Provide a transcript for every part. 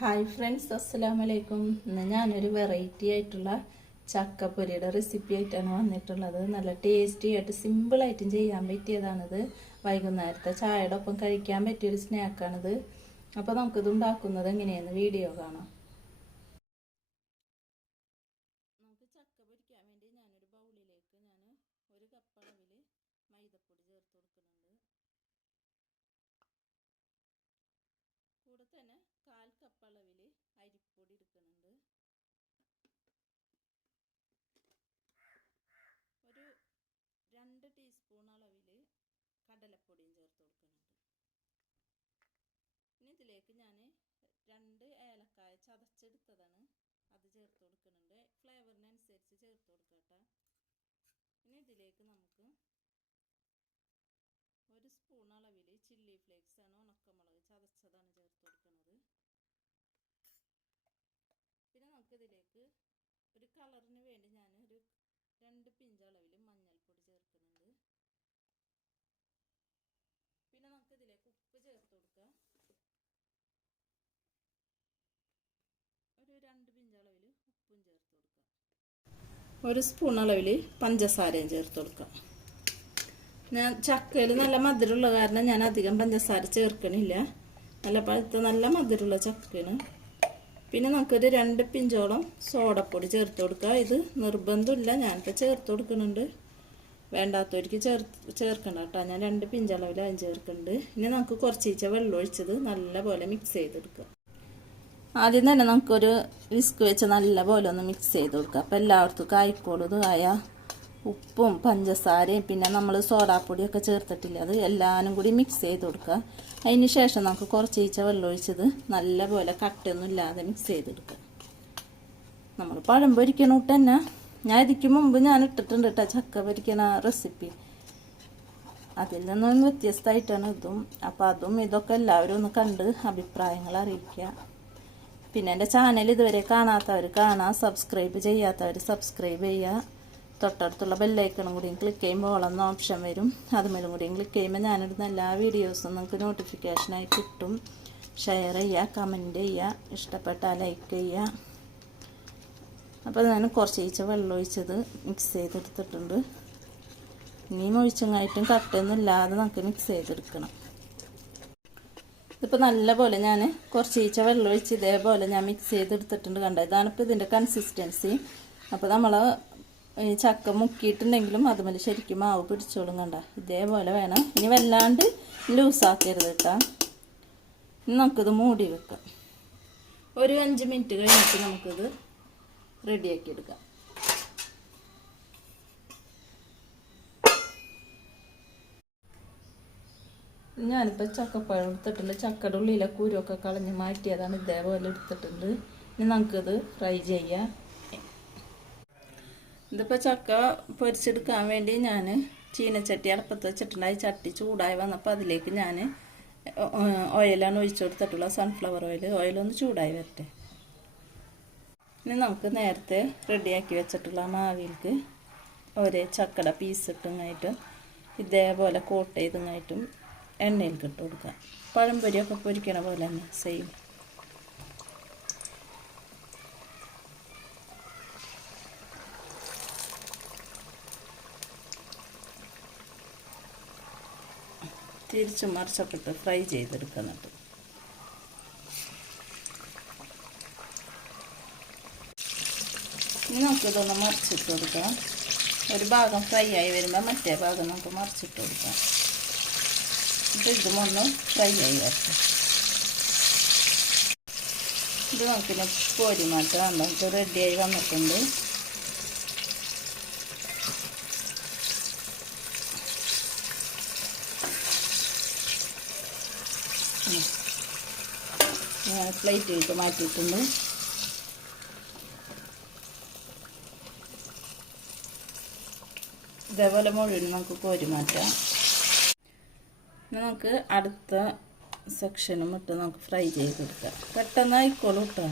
Hi friends അസ്സലാമു അലൈക്കും ഇന്ന് ഞാനൊരു വെറൈറ്റി ആയിട്ടുള്ള ചക്കപ്പൊരിയുടെ റെസിപ്പി ആയിട്ടാണ് വന്നിട്ടുള്ളത്. നല്ല ടേസ്റ്റി ആയിട്ട് സിമ്പിളായിട്ടും ചെയ്യാൻ പറ്റിയതാണിത്. വൈകുന്നേരത്തെ ചായയുടെ ഒപ്പം കഴിക്കാൻ പറ്റിയൊരു സ്നാക്കാണിത് അപ്പോൾ നമുക്കിത് ഉണ്ടാക്കുന്നത് എങ്ങനെയാണെന്ന് വീഡിയോ കാണാം. നമുക്ക് ചക്ക പൊരിക്കാൻ വേണ്ടി ഞാനൊരു ബൗളിലേക്ക് ഞാൻ ഒരു കപ്പ് അളവിൽ മൈദപ്പൊടി ചേർത്ത് കൊടുക്കുന്നുണ്ട് കൂടെ തന്നെ കാൽ കപ്പ് അളവിൽ അരിപ്പൊടി എടുക്കുന്നുണ്ട്. ഒരു രണ്ട് ടീസ്പൂൺ അളവിൽ കടലപ്പൊടിയും ചേർത്ത് കൊടുക്കുന്നുണ്ട്. ഇനി ഇതിലേക്ക് ഞാൻ രണ്ട് ഏലക്കായ ചതച്ചെടുത്തതാണ് അത് ചേർത്ത് കൊടുക്കുന്നുണ്ട്. ഫ്ലേവറിനനുസരിച്ച് ചേർത്ത് കൊടുക്കട്ടെ ഇനി ഇതിലേക്ക് നമുക്ക് ഒരു സ്പൂൺ അളവിൽ ചില്ലി ഫ്ലേക്സ് ആണ് ഉണക്കമുളക് ചതച്ചതാണ് ചേർത്ത് കൊടുക്കുന്നത് പിന്നെ നമുക്കിതിലേക്ക് ഒരു കളറിന് വേണ്ടി ഞാൻ ഒരു രണ്ട് പിഞ്ച് അളവിൽ മഞ്ഞൾപ്പൊടി ചേർക്കുന്നുണ്ട്. പിന്നെ നമുക്കിതിലേക്ക് ഉപ്പ് ചേർത്ത് കൊടുക്കാം. ഒരു രണ്ട് പിഞ്ച് അളവിൽ ഉപ്പും ചേർത്ത് കൊടുക്കാം. ഒരു സ്പൂൺ അളവിൽ പഞ്ചസാരയും ചേർത്ത് കൊടുക്കാം. ഞാൻ ചക്കയിൽ നല്ല മധുരമുള്ള കാരണം ഞാൻ അധികം പഞ്ചസാര ചേർക്കണില്ല. നല്ല പഴുത്ത നല്ല മധുരമുള്ള ചക്കയാണ്. പിന്നെ നമുക്കൊരു രണ്ട് പിഞ്ചോളം സോഡപ്പൊടി ചേർത്ത് കൊടുക്കുക. ഇത് നിർബന്ധമില്ല. ഞാനിപ്പോൾ ചേർത്ത് കൊടുക്കുന്നുണ്ട്. വേണ്ടാത്തവർക്ക് ചേർ ചേർക്കണ്ട കേട്ടോ. ഞാൻ രണ്ട് പിഞ്ചളവിൽ അതിന് ചേർക്കുന്നുണ്ട് ഇനി നമുക്ക് കുറച്ചീച്ച വെള്ളം ഒഴിച്ചത് നല്ലപോലെ മിക്സ് ചെയ്തെടുക്കുക. ആദ്യം തന്നെ നമുക്കൊരു വിസ്ക് വെച്ച് നല്ലപോലെ ഒന്ന് മിക്സ് ചെയ്ത് കൊടുക്കുക. അപ്പോൾ എല്ലായിടത്തും കായ്ക്കോളും. ആയ ഉപ്പും പഞ്ചസാരയും പിന്നെ നമ്മൾ സോഡാപ്പൊടിയൊക്കെ ചേർത്തിട്ടില്ല അത് എല്ലാവരും കൂടി മിക്സ് ചെയ്ത് കൊടുക്കുക. അതിന് ശേഷം നമുക്ക് കുറച്ച് ഈച്ച വെള്ളമൊഴിച്ചത് നല്ലപോലെ കട്ടയൊന്നും ഇല്ലാതെ മിക്സ് ചെയ്തെടുക്കുക നമ്മൾ പഴം പൊരിക്കണ കൂട്ട് തന്നെ. ഞാൻ ഇതിക്ക് മുമ്പ് ഞാൻ ഇട്ടിട്ടുണ്ട് കേട്ടോ ചക്ക പൊരിക്കണ റെസിപ്പി അതിൽ നിന്നും വ്യത്യസ്തമായിട്ടാണ് ഇതും. അപ്പോൾ അതും ഇതൊക്കെ എല്ലാവരും ഒന്ന് കണ്ട് അഭിപ്രായങ്ങൾ അറിയിക്കുക. പിന്നെ എന്റെ ചാനൽ ഇതുവരെ കാണാത്തവർ കാണാം സബ്സ്ക്രൈബ് ചെയ്യാത്തവർ സബ്സ്ക്രൈബ് ചെയ്യുക. തൊട്ടടുത്തുള്ള ബെല്ലൈക്കണും കൂടിയും ക്ലിക്ക് ചെയ്യുമ്പോൾ വളർന്ന ഓപ്ഷൻ വരും. അതുമേലും കൂടിയും ക്ലിക്ക് ചെയ്യുമ്പോൾ ഞാനിടുന്ന എല്ലാ വീഡിയോസും നിങ്ങൾക്ക് നോട്ടിഫിക്കേഷനായി കിട്ടും. ഷെയർ ചെയ്യുക കമന്റ് ചെയ്യുക ഇഷ്ടപ്പെട്ടാൽ ലൈക്ക് ചെയ്യുക അപ്പോൾ ഞാൻ കുറച്ച് ഈച്ച വെള്ളം ഒഴിച്ചത് മിക്സ് ചെയ്തെടുത്തിട്ടുണ്ട്. ഇനിയും ഒഴിച്ചങ്ങായിട്ടും കട്ടൊന്നും ഇല്ലാതെ നമുക്ക് മിക്സ് ചെയ്തെടുക്കണം. ഇതിപ്പോൾ നല്ലപോലെ ഞാൻ കുറച്ച് ഈച്ച വെള്ളം ഒഴിച്ച് ഇതേപോലെ ഞാൻ മിക്സ് ചെയ്തെടുത്തിട്ടുണ്ട് കണ്ടോ? ഇതാണിപ്പോൾ ഇതിന്റെ കൺസിസ്റ്റൻസി അപ്പോൾ നമ്മൾ ചക്ക മുക്കിയിട്ടുണ്ടെങ്കിലും അതുപോലെ ശരിക്കും മാവ് പിടിച്ചോളും കണ്ട. ഇതേപോലെ വേണം. ഇനി വല്ലാണ്ട് ലൂസാക്കരുത് കേട്ടോ. ഇനി നമുക്കിത് മൂടി വെക്കാം. ഒരു അഞ്ച് മിനിറ്റ് കഴിഞ്ഞിട്ട് നമുക്കിത് റെഡിയാക്കി എടുക്കാം. ഞാനിപ്പോൾ ചക്കപ്പഴം എടുത്തിട്ടുണ്ട്. ചക്കയുടെ ഉള്ളിലെ കുരുവൊക്കെ കളഞ്ഞ് മാറ്റിയതാണ് ഇതേപോലെ എടുത്തിട്ടുണ്ട്. ഇനി നമുക്കിത് ഫ്രൈ ചെയ്യാം. ഇതിപ്പോൾ ചക്ക പൊരിച്ചെടുക്കാൻ വേണ്ടി ഞാൻ ചീനച്ചട്ടി അടുപ്പത്ത് വെച്ചിട്ടുണ്ടായി ചട്ടി ചൂടായി വന്നപ്പോൾ അതിലേക്ക് ഞാൻ ഓയിലാണ് ഒഴിച്ചു കൊടുത്തിട്ടുള്ള സൺഫ്ലവർ ഓയിൽ ഓയിലൊന്ന് ചൂടായി വരട്ടെ. ഇനി നമുക്ക് നേരത്തെ റെഡിയാക്കി വെച്ചിട്ടുള്ള മാവിലേക്ക് ഒരേ ചക്കട പീസ് ഇട്ടുങ്ങായിട്ടും ഇതേപോലെ കോട്ട് ചെയ്തുങ്ങായിട്ടും എണ്ണയിൽ ഇട്ട് പഴംപൊരിയൊക്കെ പൊരിക്കണ പോലെ തന്നെ സെയിം തിരിച്ചും മറിച്ചൊക്കെ ഇട്ട് ഫ്രൈ ചെയ്തെടുക്കുന്നുണ്ട്. ഇനി നമുക്കിതൊന്ന് മറിച്ചിട്ട് കൊടുക്കാം. ഒരു ഭാഗം ഫ്രൈ ആയി വരുമ്പോൾ മറ്റേ ഭാഗം നമുക്ക് മറിച്ചിട്ട് കൊടുക്കാം. ഇത് ഇതും ഒന്ന് ഫ്രൈ ആയി വരട്ടെ. ഇത് നമുക്കിന് കോരി മാറ്റാം നമുക്ക് റെഡിയായി വന്നിട്ടുണ്ട്. ഞാൻ പ്ലേറ്റിലേക്ക് മാറ്റിയിട്ടുണ്ട്. ഇതേപോലെ മുഴുവൻ നമുക്ക് കോരി മാറ്റാം. നമുക്ക് അടുത്ത സെക്ഷനും ഇട്ട് നമുക്ക് ഫ്രൈ ചെയ്ത് കൊടുക്കാം പെട്ടെന്ന് ആയിക്കോളൂ കേട്ടോ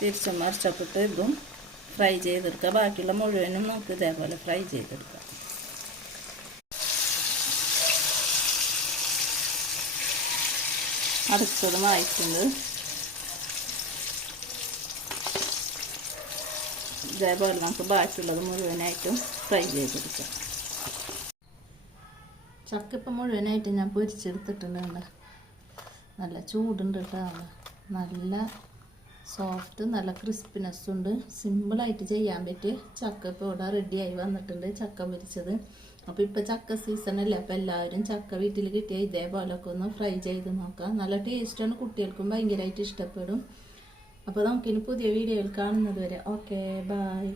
തിരിച്ചും മറിച്ചൊക്കെ ഇതും ഫ്രൈ ചെയ്തെടുക്കുക ബാക്കിയുള്ള മുഴുവനും നമുക്ക് ഇതേപോലെ ഫ്രൈ ചെയ്തെടുക്കാം. അടുത്തതുമായിട്ടുണ്ട് ഇതേപോലെ നമുക്ക് ബാക്കിയുള്ളത് മുഴുവനായിട്ടും ഫ്രൈ ചെയ്തെടുക്കാം ചക്ക ഇപ്പം മുഴുവനായിട്ട് ഞാൻ പൊരിച്ചെടുത്തിട്ടുണ്ട്. നല്ല ചൂടുണ്ട് കേട്ടോ നല്ല സോഫ്റ്റ് നല്ല ക്രിസ്പിനെസ് ഉണ്ട്. സിമ്പിളായിട്ട് ചെയ്യാൻ പറ്റിയ ചക്ക ഇപ്പോൾ ഇവിടെ റെഡിയായി വന്നിട്ടുണ്ട് ചക്ക പൊരിച്ചത്. അപ്പോൾ ഇപ്പോൾ ചക്ക സീസണല്ലേ അപ്പോൾ എല്ലാവരും ചക്ക വീട്ടിൽ കിട്ടിയ ഇതേപോലൊക്കെ ഒന്ന് ഫ്രൈ ചെയ്ത് നോക്കാം. നല്ല ടേസ്റ്റാണ് കുട്ടികൾക്കും ഭയങ്കരമായിട്ട് ഇഷ്ടപ്പെടും. അപ്പോൾ നമുക്കിനി പുതിയ വീഡിയോയിൽ കാണുന്നത് വരെ. Okay bye